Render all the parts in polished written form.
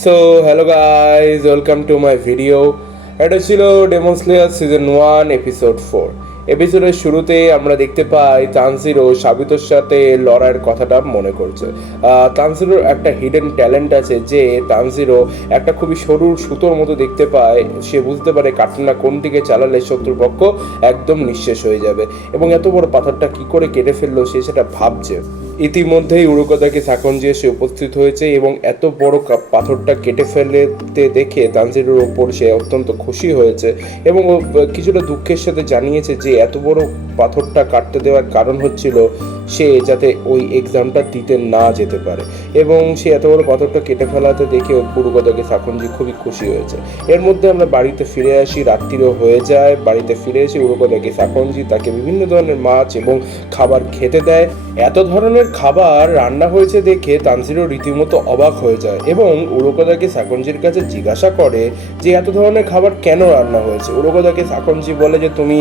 So hello guys, welcome to my video. এটা ছিল demon Slayer season 1 episode 4। এপিসোডের শুরুতে আমরা দেখতে পাই তানজিরো সাবিতোর সাথে লড়াইয়ের কথাটা মনে করছে। তানজিরোর একটা হিডেন ট্যালেন্ট আছে যে তানজিরো একটা খুবই সরু সুতোর মতো দেখতে পায়। সে বুঝতে পারে কাটনা কোন দিকে চালালে শত্রুপক্ষ একদম নিঃশেষ হয়ে যাবে, এবং এত বড় পাথরটা কি করে কেটে ফেললো সে সেটা ভাবছে। ইতিমধ্যেই উরুকোদাকি সাকনজি এসে উপস্থিত হয়েছে এবং এত বড় পাথরটা কেটে ফেলতে দেখে তানজিরোর ওপর সে অত্যন্ত খুশি হয়েছে, এবং ও কিছুটা দুঃখের সাথে জানিয়েছে যে এত বড় পাথরটা কাটতে দেওয়ার কারণ হচ্ছিল সে যাতে ওই এক্সামটা দিতে না যেতে পারে, এবং সে এত বড় পাথরটা কেটে ফেলাতে দেখে উরুকোদাকি সাকনজি খুবই খুশি হয়েছে। এর মধ্যে আমরা বাড়িতে ফিরে আসি, রাত্রিরও হয়ে যায়। বাড়িতে ফিরে এসে উরুকোদাকি সাকনজি তাকে বিভিন্ন ধরনের মাছ এবং খাবার খেতে দেয়। এত ধরনের খাবার রান্না হয়েছে দেখে তানজিরো রীতিমতো অবাক হয়ে যায় এবং উরুকোদাকি সাকনজির কাছে জিজ্ঞাসা করে যে এত ধরনের খাবার কেন রান্না হয়েছে। উরুকোদাকি সাকনজি বলে যে তুমি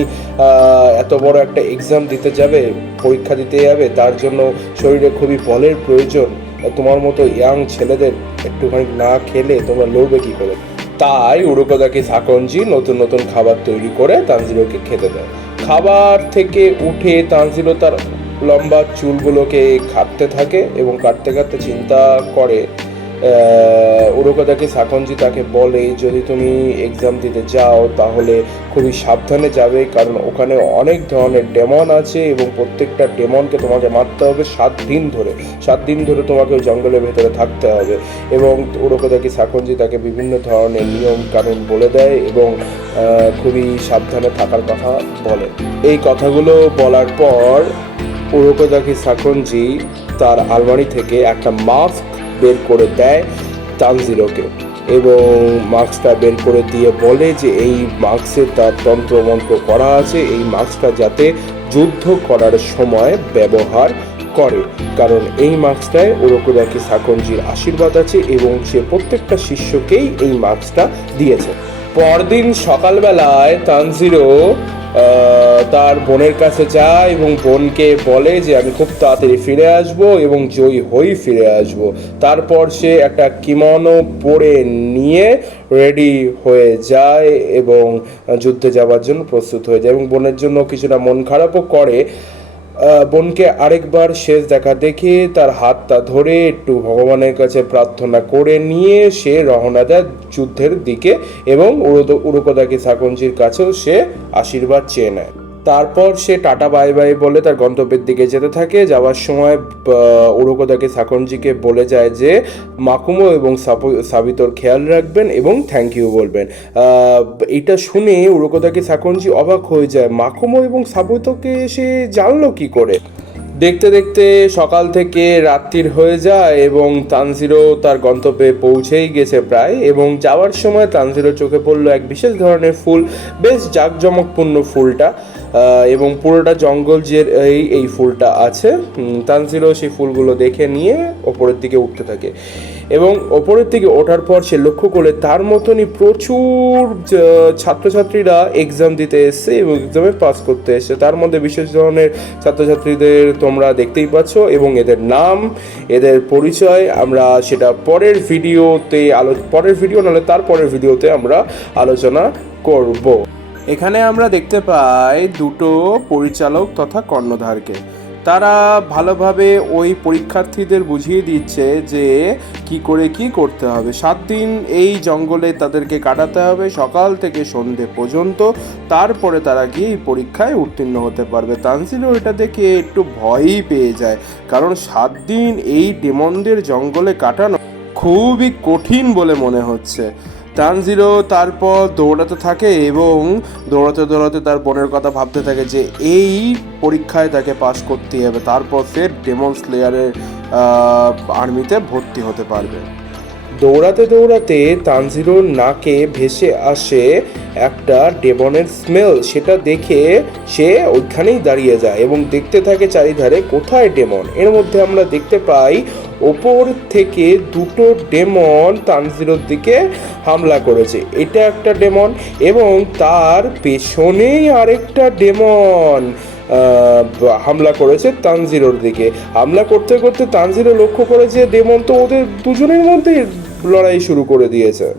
এত বড় একটা এক্সাম দিতে যাবে, পরীক্ষা দিতে যাবে, তার জন্য শরীরে খুবই বলের প্রয়োজন। তোমার মতো ইয়াং ছেলেদের একটুখানি না খেলে তোমরা লড়বে কি করে। তাই উরুকোদাকি সাকনজি নতুন নতুন খাবার তৈরি করে তানজিরোকে খেতে দেয়। খাবার থেকে উঠে তানজিরো তার লম্বা চুলগুলোকে কাটতে থাকে এবং কাটতে কাটতে চিন্তা করে। উরুকোদাকি সাকনজি তাকে বলে যদি তুমি এক্সাম দিতে যাও তাহলে খুবই সাবধানে যাবে, কারণ ওখানে অনেক ধরনের ডেমন আছে এবং প্রত্যেকটা ডেমনকে তোমাকে মারতে হবে 7 দিন ধরে। 7 দিন ধরে তোমাকে ওই জঙ্গলের ভেতরে থাকতে হবে, এবং উরুকোদাকি সাকনজি তাকে বিভিন্ন ধরনের নিয়ম কানুন বলে দেয় এবং খুবই সাবধানে থাকার কথা বলে। এই কথাগুলো বলার পর উরুকোদাকি সাকনজি তার আলমারি থেকে একটা মাস্ক বের করে দেয় তানজিরোকে, এবং মাস্কটা বের করে দিয়ে বলে যে এই মাস্কে তার তন্ত্রমন্ত্র করা আছে, এই মাস্কটা যাতে যুদ্ধ করার সময় ব্যবহার করে, কারণ এই মাস্কটায় উরুকোদাকি সাকনজির আশীর্বাদ আছে এবং সে প্রত্যেকটা শিষ্যকেই এই মাস্কটা দিয়েছে। পরদিন সকালবেলায় তানজিরো তার বোনের কাছে যায় এবং বোনকে বলে যে আমি খুব তাড়াতাড়ি ফিরে আসব এবং জয়ী হই ফিরে আসব। তারপর সে একটা কিমোনো পরে নিয়ে রেডি হয়ে যায় এবং যুদ্ধে যাওয়ার জন্য প্রস্তুত হয়ে যায়, এবং বোনের জন্য কিছুটা মন খারাপও করে। বোনকে আরেকবার শেষ দেখা দেখে তার হাতটা ধরে একটু ভগবানের কাছে প্রার্থনা করে নিয়ে সে রওনা দেয় যুদ্ধের দিকে, এবং উরুকোদাকি সাকনজির কাছেও সে আশীর্বাদ চেয়ে নেয়। তারপর সে টাটা বাই বাই বলে তার গন্তব্যের দিকে যেতে থাকে। যাওয়ার সময় উরুকোদাকি সাকনজিকে বলে যায় যে মাকুমো এবং সাবিতোর খেয়াল রাখবেন এবং থ্যাংক ইউ বলবেন। এটা শুনে উরুকোদাকি সাকনজি অবাক হয়ে যায়, মাকুমো এবং সাবিতোকে সে জানলো কি করে। দেখতে দেখতে সকাল থেকে রাত্রির হয়ে যায় এবং তানজিরো তার গন্তব্যে পৌঁছেই গেছে প্রায়, এবং যাওয়ার সময় তানজিরোর চোখে পড়লো এক বিশেষ ধরনের ফুল, বেশ জাঁকজমকপূর্ণ ফুলটা, এবং পুরোটা জঙ্গল যে এই ফুলটা আছে। তানজিরো সেই ফুলগুলো দেখে নিয়ে ওপরের দিকে উঠতে থাকে, এবং ওপরের দিকে ওঠার পর সে লক্ষ্য করলে তার মতনই প্রচুর ছাত্রছাত্রীরা এক্সাম দিতে এসছে এবং এক্সামে পাস করতে এসছে। তার মধ্যে বিশেষ ধরনের ছাত্রছাত্রীদের তোমরা দেখতেই পাচ্ছ, এবং এদের নাম, এদের পরিচয় আমরা সেটা পরের ভিডিও নাহলে তারপরের ভিডিওতে আমরা আলোচনা করব। এখানে আমরা দেখতে পাই দুটো পরিচালক তথা কর্ণধারকে। তারা ভালোভাবে ওই পরীক্ষার্থীদের বুঝিয়ে দিচ্ছে যে কি করে কি করতে হবে। 7 দিন এই জঙ্গলে তাদেরকে কাটাতে হবে সকাল থেকে সন্ধে পর্যন্ত, তারপরে তারা গিয়ে এই পরীক্ষায় উত্তীর্ণ হতে পারবে। তানজিরো এটা দেখে একটু ভয়ই পেয়ে যায়, কারণ 7 দিন এই ডেমনদের জঙ্গলে কাটানো খুবই কঠিন বলে মনে হচ্ছে। তানজিরো তারপর দৌড়াতে থাকে এবং দৌড়াতে দৌড়াতে তার বোনের কথা ভাবতে থাকে যে এই পরীক্ষায় তাকে পাশ করতেই হবে, তারপর সে ডেমন স্লেয়ারের আর্মিতে ভর্তি হতে পারবে। দৌড়াতে দৌড়াতে তানজিরোর নাকে ভেসে আসে একটা ডেমনের স্মেল। সেটা দেখে সে ওইখানেই দাঁড়িয়ে যায় এবং দেখতে থাকে চারিধারে কোথায় ডেমন। এর মধ্যে আমরা দেখতে পাই ওপর থেকে দুটো ডেমন তানজিরোর দিকে হামলা করেছে। এটা একটা ডেমন এবং তার পেছনেই আরেকটা ডেমন হামলা করেছে তানজিরোর দিকে। হামলা করতে করতে তানজিরো লক্ষ্য করে যে ডেমন তো ওদের দুজনের মধ্যে লড়াই শুরু করে দিয়েছে।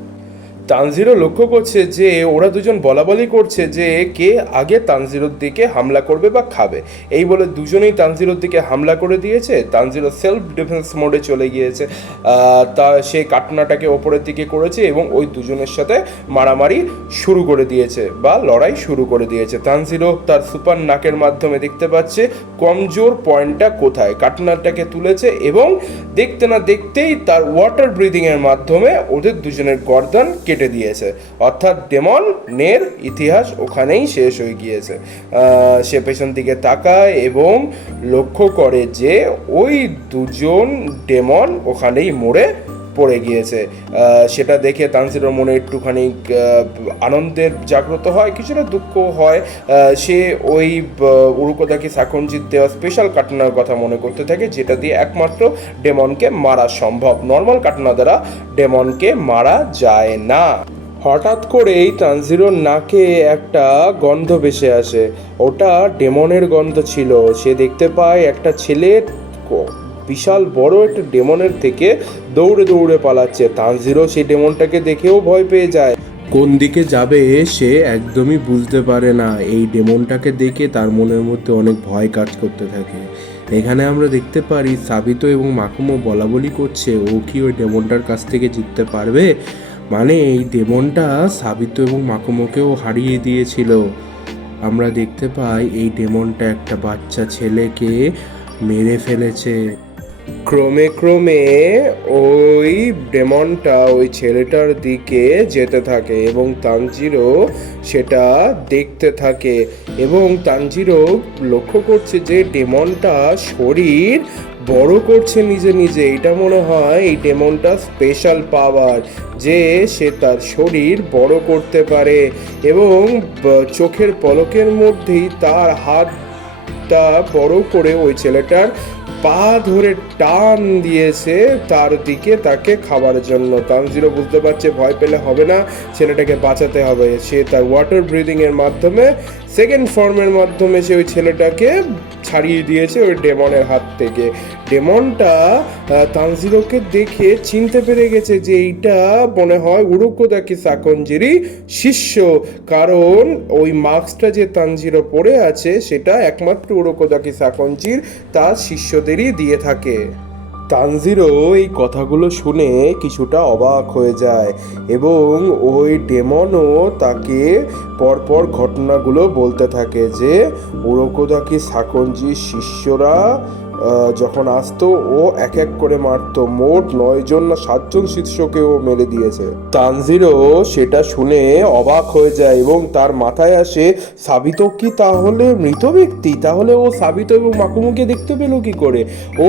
তানজিরো লক্ষ্য করছে যে ওরা দুজন বলাবলি করছে যে কে আগে তানজিরোর দিকে হামলা করবে বা খাবে। এই বলে দুজনেই তানজিরোর দিকে হামলা করে দিয়েছে। তানজিরো সেলফ ডিফেন্স মোডে চলে গিয়েছে। তা সে কাটনাটাকে ওপরের দিকে করেছে এবং ওই দুজনের সাথে মারামারি শুরু করে দিয়েছে বা লড়াই শুরু করে দিয়েছে। তানজিরো তার সুপার নাকের মাধ্যমে দেখতে পাচ্ছে কমজোর পয়েন্টটা কোথায়। কাটনাটাকে তুলেছে এবং দেখতে না দেখতেই তার ওয়াটার ব্রিদিংয়ের মাধ্যমে ওদের দুজনের গর্দান কেটে দিয়েছে। অর্থাৎ ডেমনের ইতিহাস ওখানেই শেষ হয়ে গিয়েছে। সে পেছন দিকে তাকায় এবং লক্ষ্য করে যে ওই দুজন ডেমন ওখানেই মরে পড়ে গিয়েছে। সেটা দেখে তানজিরোর মনে একটুখানি আনন্দের জাগ্রত হয়, কিছুটা দুঃখ হয়। সে ওই উরুকোদাকি সাকুনজির দেওয়া স্পেশাল কাটনার কথা মনে করতে থাকে, যেটা দিয়ে একমাত্র ডেমনকে মারা সম্ভব। নর্মাল কাটনা দ্বারা ডেমনকে মারা যায় না। হঠাৎ করেই তানজিরোর নাকে একটা গন্ধ ভেসে আসে। ওটা ডেমনের গন্ধ ছিল। সে দেখতে পায় একটা ছেলে বিশাল বড় একটা ডেমনের থেকে দৌড়ে দৌড়ে পালাচ্ছে। তানজিরো সেই ডেমনটাকে দেখেও ভয় পেয়ে যায়। কোন দিকে যাবে সে একদমই বুঝতে পারে না। এই ডেমনটাকে দেখে তার মনের মধ্যে অনেক ভয় কাজ করতে থাকে। এখানে আমরা দেখতে পারি সাবিতো এবং মাকুমো বলাবলি করছে ও কি ওই ডেমনটার কাছ থেকে জিততে পারবে। মানে এই ডেমনটা সাবিতো এবং মাকুমোকেও হারিয়ে দিয়েছিল। আমরা দেখতে পাই এই ডেমনটা একটা বাচ্চা ছেলেকে মেরে ফেলেছে। ক্রমে ক্রমে ওই ডেমনটা ওই ছেলেটার দিকে যেতে থাকে এবং তানজিরো সেটা দেখতে থাকে এবং তানজিরো লক্ষ্য করছে যে ডেমনটা শরীর বড় করছে নিজে নিজে। এটা মনে হয় এই ডেমনটা স্পেশাল পাওয়ার যে সে তার শরীর বড় করতে পারে এবং চোখের পলকের মধ্যেই তার হাতটা বড় করে ওই ছেলেটার পা ধরে টান দিয়েছে তার দিকে তাকে খাবার জন্য। তানজিরো বুঝতে পারছে ভয় পেলে হবে না, ছেলেটাকে বাঁচাতে হবে। সে তার ওয়াটার ব্রিদিংয়ের মাধ্যমে সেকেন্ড ফর্মের মাধ্যমে সে ওই ছেলেটাকে ছাড়িয়ে দিয়েছে ওই ডেমনের হাত থেকে। ডেমনটা তানজিরোকে দেখে চিনতে পেরে গেছে যে এইটা মনে হয় উরুকোদাকি সাকুনজিরই শিষ্য, কারণ ওই মাস্কটা যে তানজিরো পরে আছে সেটা একমাত্র উরুকোদাকি সাকুনজির তার শিষ্যদেরই দিয়ে থাকে। তানজিরো এই কথাগুলো শুনে কিছুটা অবাক হয়ে যায় এবং ওই ডেমনও তাকে পরপর ঘটনাগুলো বলতে থাকে যে উরুকোদাকি সাকুনজির শিষ্যরা যখন আসতো ও এক এক করে মারতো। মোট 9 জন না 7 জন শিষ্যকেও মেরে দিয়েছে। তানজিরো সেটা শুনে অবাক হয়ে যায় এবং তার মাথায় আসে সাবিতো কি তাহলে মৃত ব্যক্তি? তাহলে ও সাবিতো এবং মাকুমোকে দেখতে পেলো কি করে? ও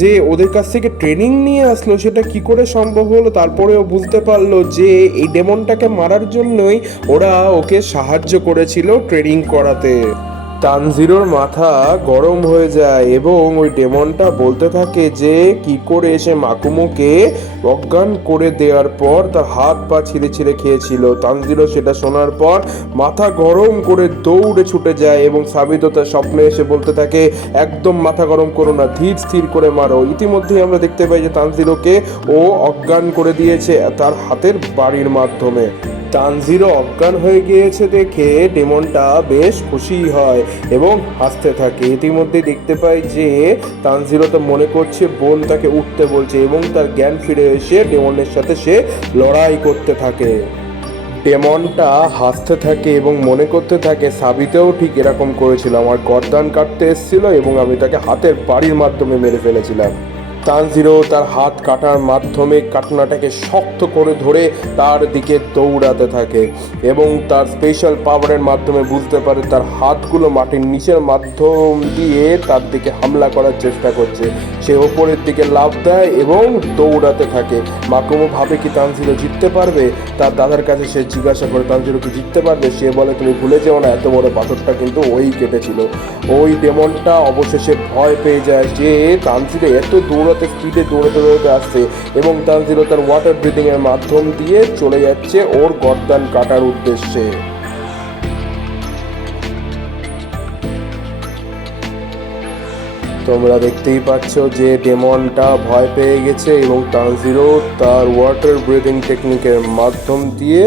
যে ওদের কাছ থেকে ট্রেনিং নিয়ে আসলো সেটা কি করে সম্ভব হলো? তারপরে ও বুঝতে পারলো যে এই ডেমনটাকে মারার জন্যই ওরা ওকে সাহায্য করেছিল ট্রেনিং করাতে। তানজিরোর মাথা গরম হয়ে যায় এবং ওই ডেমনটা বলতে থাকে যে কি করে এসে মাকুমোকে অজ্ঞান করে দেওয়ার পর তার হাত পা ছিঁড়ে ছিঁড়ে খেয়েছিল। তানজিরো সেটা শোনার পর মাথা গরম করে দৌড়ে ছুটে যায় এবং সাবিতো তার স্বপ্নে এসে বলতে থাকে একদম মাথা গরম করো না, ধীর স্থির করে মারো। ইতিমধ্যেই আমরা দেখতে পাই যে তানজিরোকে ও অজ্ঞান করে দিয়েছে তার হাতের বাড়ির মাধ্যমে। তানজিরো অজ্ঞান হয়ে গিয়েছে দেখে ডেমনটা বেশ খুশি হয় এবং হাসতে থাকে। ইতিমধ্যে দেখতে পাই যে তানজিরো তো মনে করছে বোন তাকে উঠতে বলছে এবং তার জ্ঞান ফিরে এসে ডেমনের সাথে সে লড়াই করতে থাকে। ডেমনটা হাসতে থাকে এবং মনে করতে থাকে সাবিতেও ঠিক এরকম করেছিল, আমার গর্দান কাটতে এসেছিল এবং আমি তাকে হাতের বাড়ির মাধ্যমে মেরে ফেলেছিলাম। তানজিরো তার হাত কাটার মাধ্যমে কাটনাটাকে শক্ত করে ধরে তার দিকে দৌড়াতে থাকে এবং তার স্পেশাল পাওয়ারের মাধ্যমে বুঝতে পারে তার হাতগুলো মাটির নিচের মাধ্যম দিয়ে তার দিকে হামলা করার চেষ্টা করছে। সে ওপরের দিকে লাফ দেয় এবং দৌড়াতে থাকে। মাকুমো ভাবে কি তানজিরো জিততে পারবে? তার দাদার কাছে সে জিজ্ঞাসা করে তানজিরো কি জিততে পারবে? সে বলে তুমি ভুলে যেও না এত বড় পাথরটা কিন্তু ওই কেটেছিল। ওই ডেমনটা অবশেষে ভয় পেয়ে যায় যে তানজিরো এত স্পিডে দৌড়াতে আসছে এবং তানজিরো তার ওয়াটার ব্রিদিং এর মাধ্যম দিয়ে চলে যাচ্ছে ওর গর্দান কাটার উদ্দেশ্যে। তো তোমরা দেখতেই পাচ্ছ যে ডেমনটা ভয় পেয়ে গেছে এবং তানজিরো তার ওয়াটার ব্রিদিং টেকনিকের মাধ্যম দিয়ে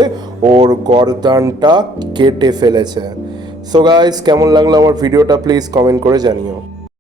ওর গর্দানটা কেটে ফেলেছে। সো গাইস, কেমন লাগলো আমার ভিডিওটা প্লিজ কমেন্ট করে জানিও।